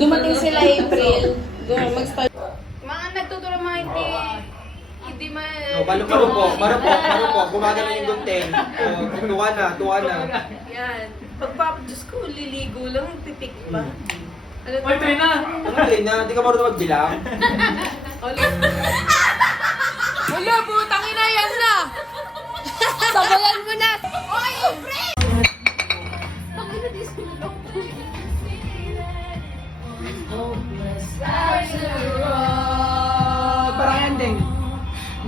Dumating sila April. Mag-start. Mga nagtuturo mga hindi Oh, marupok. Gumagana yung gunting. Oh, tuwa na. Yan. Diyos ko, liligo lang, pipik pa. Ano Oy, tayo na! Ano na? Hindi ka marunong magbilang? Wala, putang ina yan na! Sabayan mo na! Oy, pre! Parang ending.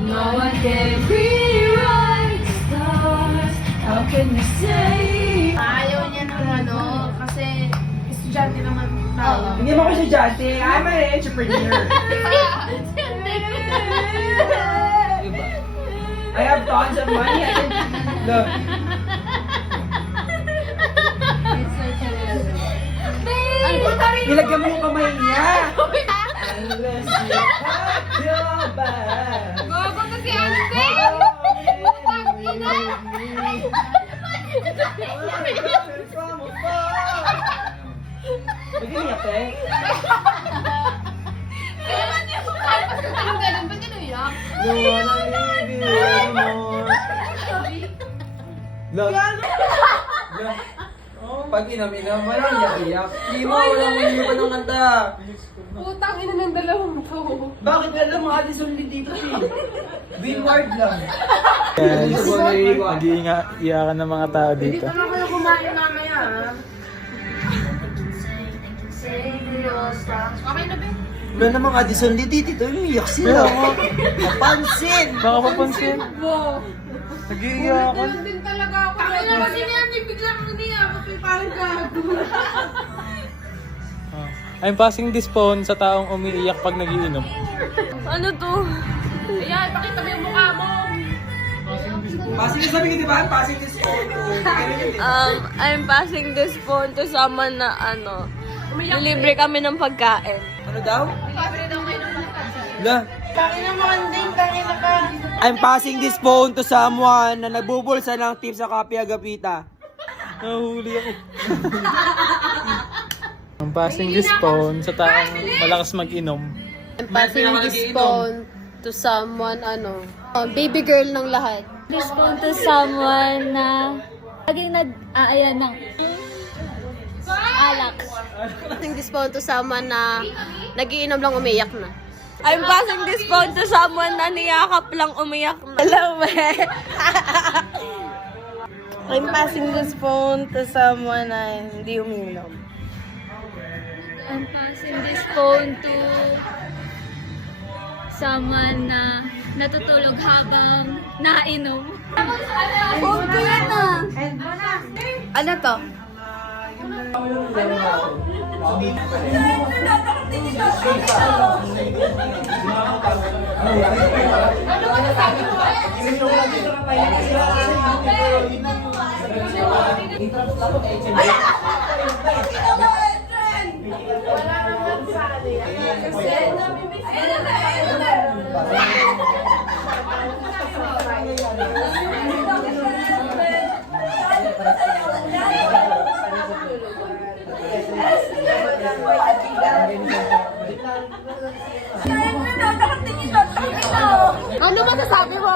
No one can rewrite the stars. How can you say? Ayaw niya ng kasi estudyante naman tao. Hindi mo ako estudyante. I'm an entrepreneur. I have tons of money. Look. Nilagyan mo yung kamay niya. Unless you have your back. Gogo to si Ante! Mag-iiyak eh. Anong ganun? Ba't ganun yak? You wanna live you anymore. Look. Look. Pag inam-inam, walang iyak-iyak. Hindi mo, walang ulipan ng kanta. Putang ina ng dalawang to. Bakit nga lang mga Addison dito eh? Windward lang. Nag-iiyakan ng mga tao dito. Dito na kayo kumain mamaya, ha? Okay na ba? Wala namang Addison dito, umiyak sila. Napansin! Baka papansin. Nag-iiyakan. Din talaga ako. Kami na kasi niya, biglang umiyak. Parang gago. I'm passing this phone sa taong umiiyak pag nagiinom. Ano to? Ayan, pakita mo yung mukha mo. Passing sabi ko, di ba? Passing this phone. I'm passing this phone to someone na nilibre kami ng pagkain. Ano daw? Libre daw kayo ng pagkain. La. Tangin na manding, tangin na ka. I'm passing this phone to someone na nagbubulsa ng tip sa Kape Agapita. Nahuli ako. I'm passing this phone sa taong malakas mag-inom. I'm passing this phone to someone, baby girl ng lahat. This phone to someone na laging nag-aayan ng alak. Passing this phone to someone na nagiinom lang umiyak na. I'm passing this phone to someone na niyakap lang umiyak na. Hello, eh. I'm passing this phone to someone na hindi uminom. I'm passing this phone to someone na natutulog habang nainom. Phone ko yan ah. Ano to? Ano masasabi mo?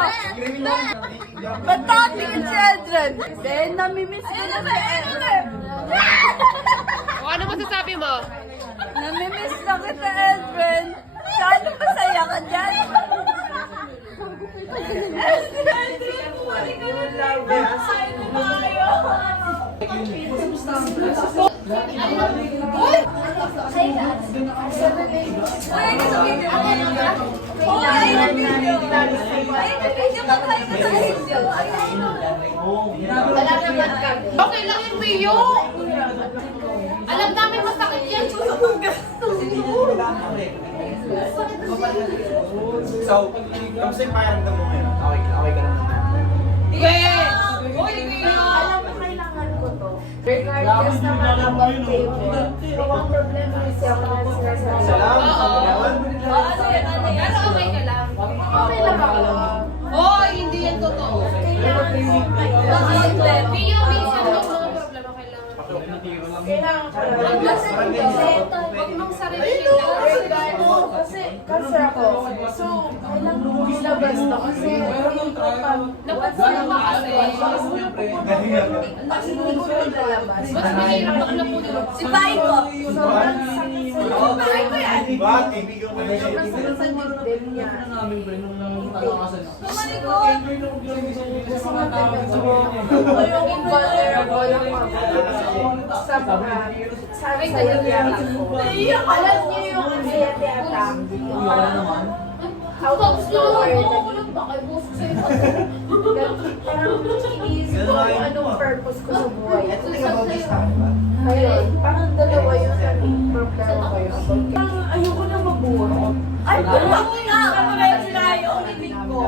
Ba't taking children? Then, namimiss ko na O ano masasabi mo? Namimiss na kita, Edwin. Sana masaya ka dyan. Okay lang yung Rio. Alam namin masakit yan. Susunod gasto. So, kamusta yung pakiramdam mo ngayon? Okay ka naman. Alam mo, kailangan ko to. Regardless naman ng pag-tape mo. Ang problema is yung sinasabi. Salamat. Ano, okay ka lang? Okay lang ako. Hoy, hindi yan totoo. Kailangan mo. Rio, minsan may mga problema kailangan. Kailangan ko lang. Huwag mong sarili regalo. Kasi ako. So, kailangan ko ilabas to. Kasi, dapat sila makasal. Kasi hindi ko rin lalabas. Mas mahirap na po nila. Si Pai ko. Sobrang sakit sa Pai ko yan. Sobrang sakit sa dibdib niya. Kasi matagal ko yung invulnerable ng mga sa sayang ko. Alam niyo yung anxiety attack. Out of nowhere. Parang iniisip ko kung anong purpose ko sa buhay. Ayun, parang dalawa yung naging problema ko yun. Parang ayoko na mabuhay. Ay, parang nga! Parang sila yung bibig ko.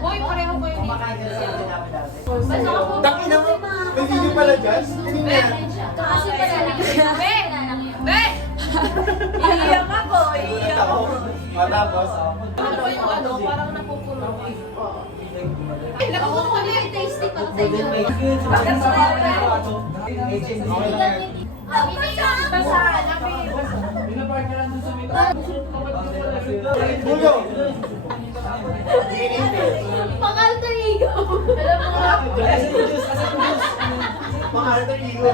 Boy, pareho ko yun. Taki na mo. May video pala dyan. Tingnan. Kasi pala Iiyak ako, iiyak ako. Matapos. Parang napupuno. Ay, nakuha ko kami yung tasting para sa inyo. Bakit sa Basa. Pulo. Pang-alter ego. Alam mo nga, Mga alter ego.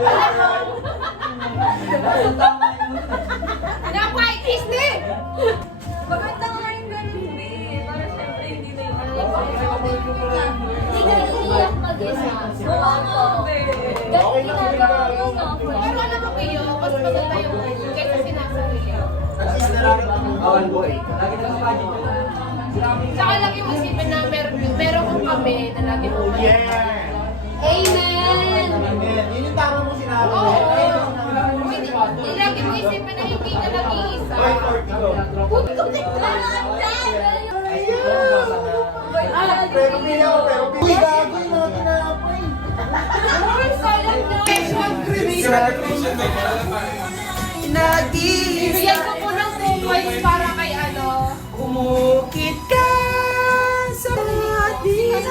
Napay, Disney! Maganda nga yung ganun, eh. Para syempre hindi na yung Hindi ka iiyak mag-isa. Ganun ginagawa mo, no? Pero alam mo kayo, mas maganda yung kaysa sinasabi niyo. Awan boy. Saka lagi mo isipin na meron kong kami na lagi mo Yeah. Amen! Amen. Yun yung tama mo sinabi. Oo. Hindi lagi mo isipin na hindi ka nag-iisa. Boy, Lord, go. Pero pili ako, pero pili. Uy, gago yung mga tinapay. Bibigyan ko po ng 2 points para kay ano. Umukit ka sa ating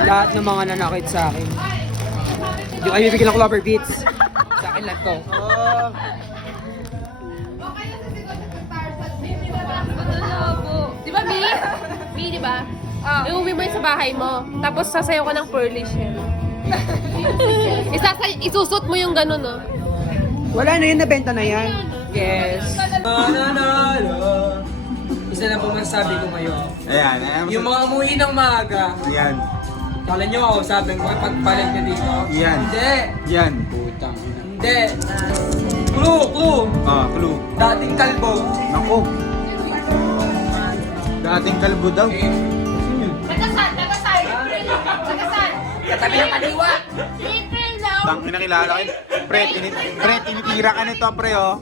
Lahat ng mga nanakit sa akin. Yung ay bibigyan ng Clover Beats. Sa akin lang to. Okay na sa sigaw sa Tarzan. Baby na lang. Di ba, B? B, di ba? Iuwi mo yun sa bahay mo. Tapos sasayaw ka ng Pearly Shell. Isusot mo yung gano'n, no? Wala na yun, nabenta na yan. Yes. Isa lang po masasabi ko ngayon. Ayan, Yung mga umuwi ng maaga, Ayan. kala nyo ako, sabi ko, pagpalit niya dito. Yan. Hindi. Yan. Hindi. Clue. Clue. Dating kalbo. Naku. Dating kalbo daw. Nagasan! Katabi ng kaliwa. April daw! Tang kinakilala kayo. Pre, tinitira ka nito, pre, oh.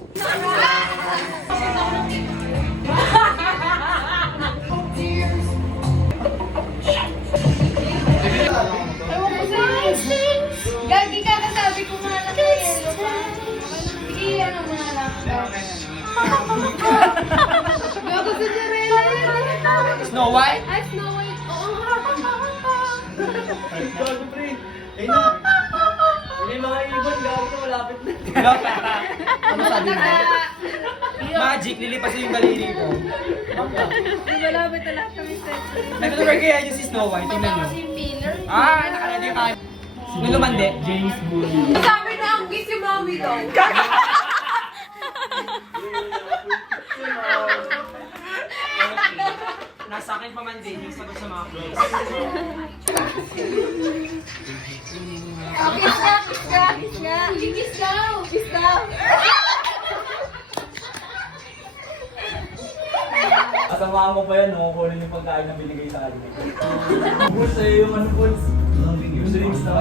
Gagi ka kasabi ko nga lang kayo. Iyan ang mga lang. Gago si Jarela. Snow White? Ay, Snow White. Oo. Ano sabi mo? Magic, lilipasin yung daliri ko. Malapit na lahat kami sa Nag-work kaya yun si Snow White, tingnan nyo. si Miller. Nakalala yung kanya. Sino lumande? James Boone. Sabi na ang kiss si Mommy daw. Nasa akin pa man din yung sagot sa mga quiz. Kiss daw! Kasama mo pa yan, no? Kunin yung pagkain na binigay sa kanya. Boss, sa'yo yung ano, boss? Yung drinks na.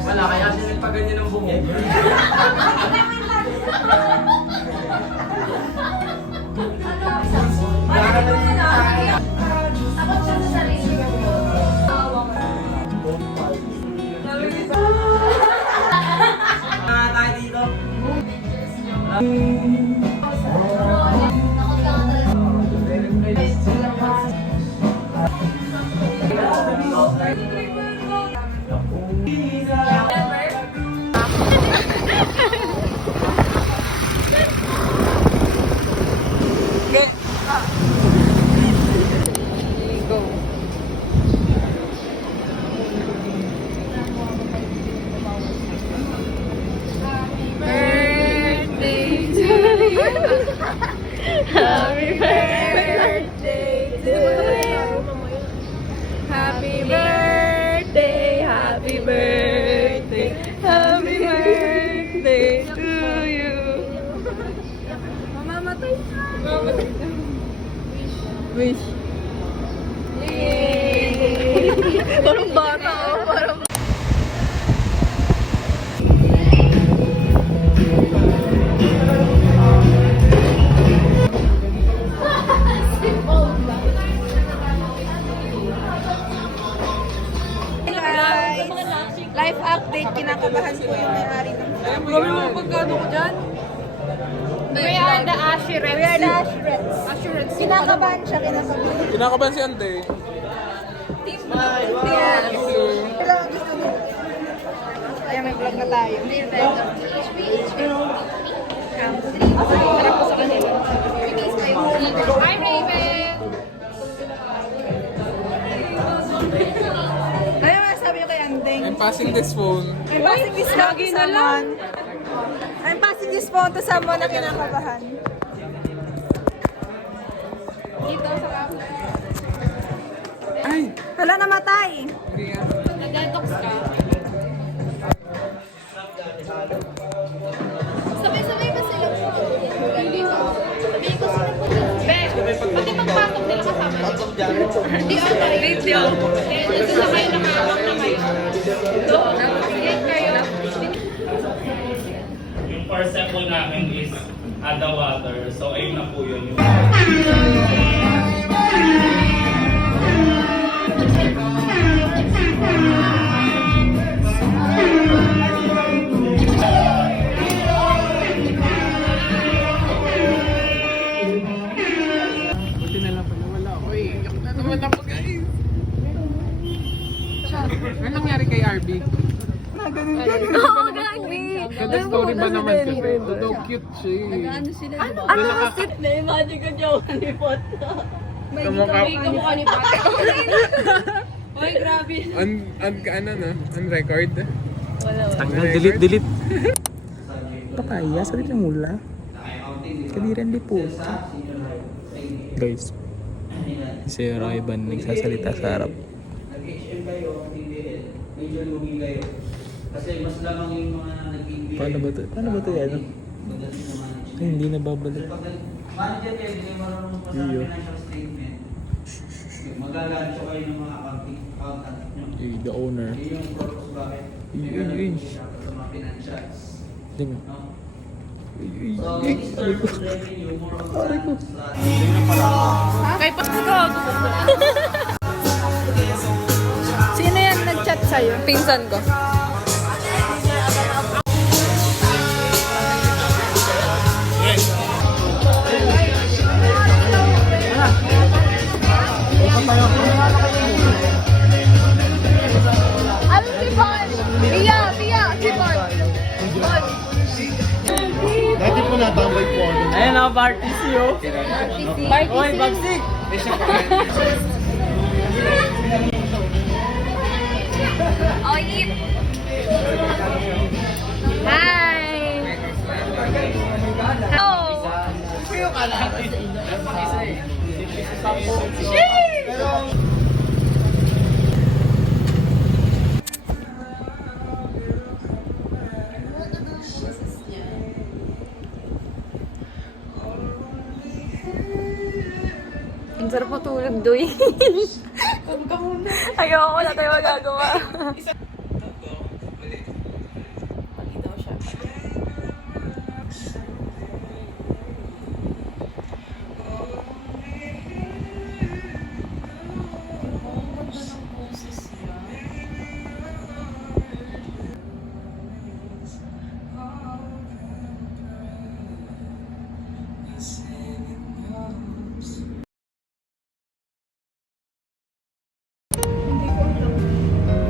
Wala, kaya siya nagpaganyan ng buhok. Takot siya sa sarili ko. Tayo dito. update, kinakabahan po yung may-ari ng farm. Grabe mo pagkano ko dyan? We are the Assurance. Kinakabahan siya, kinakabahan. Kinakabahan si Ante. Kailangan gusto mo. Ayan, may vlog na tayo. Harap ko sa kanila. Hi, Raven! Ano masasabi niyo kay Andeng? I'm passing this phone. I'm passing this phone to someone. I'm passing this phone to someone na kinakabahan. Dito sa kapla. Ay! Hala, namatay! Nag-detox ka? Sabay-sabay ba sila po? Hindi ko. Sabihin ko sila po. Pati pagpasok nila kasama. Hindi ako. Video. Nandito na kayo nakahawak na kayo. Yan kayo. Yung first sample namin is Ada Water. So, ayun na po yun. Buti na lang pala wala ako eh. Iyak na naman ako guys. Ano nangyari kay RB? Oo, gagi. Ganda story ba naman kasi? Although cute siya eh. Ano na sit na? Imagine ko jowa ni Pot. Kamukha. Kamukha ni Pot. Ay, grabe. On record? Tanggal, delete. Papaya, sa din mula. Kadiran di po. Guys, si Raiban nagsasalita sa harap. Nag-HM kayo, hindi medyo lugi kayo. Kasi mas lamang yung mga nag-ibig. Paano ba to yan? Ay, hindi na babalik. Manager kayo, hindi kayo marunong pa sa Iyo. financial statement. Magagancho kayo ng mga accountant nyo. The owner. Yun yung purpose bakit. Yun. Sa mga financials. Ding. No? So, this term of revenue, more of that. Kay Pot ko. Sino yan nag-chat sa'yo? Pinsan ko. Ano si Bon? Pia, si Bon. Dati po natambay po ako. Ayan na, Bartis yun. Oy, bagsik! Hi! Hello! Ang sarap matulog, Doy. Ayoko, wala tayo magagawa.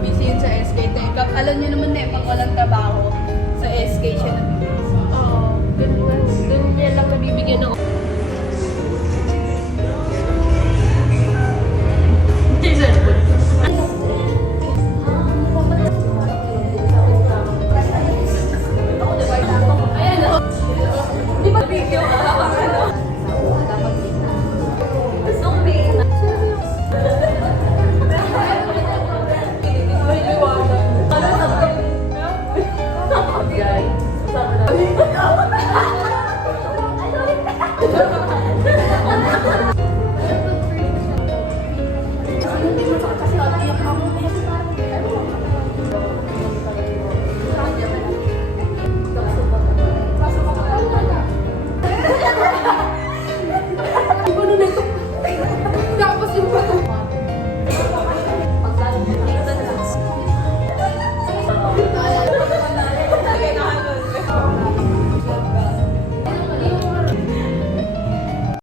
Busy yun sa SK. Alam niyo naman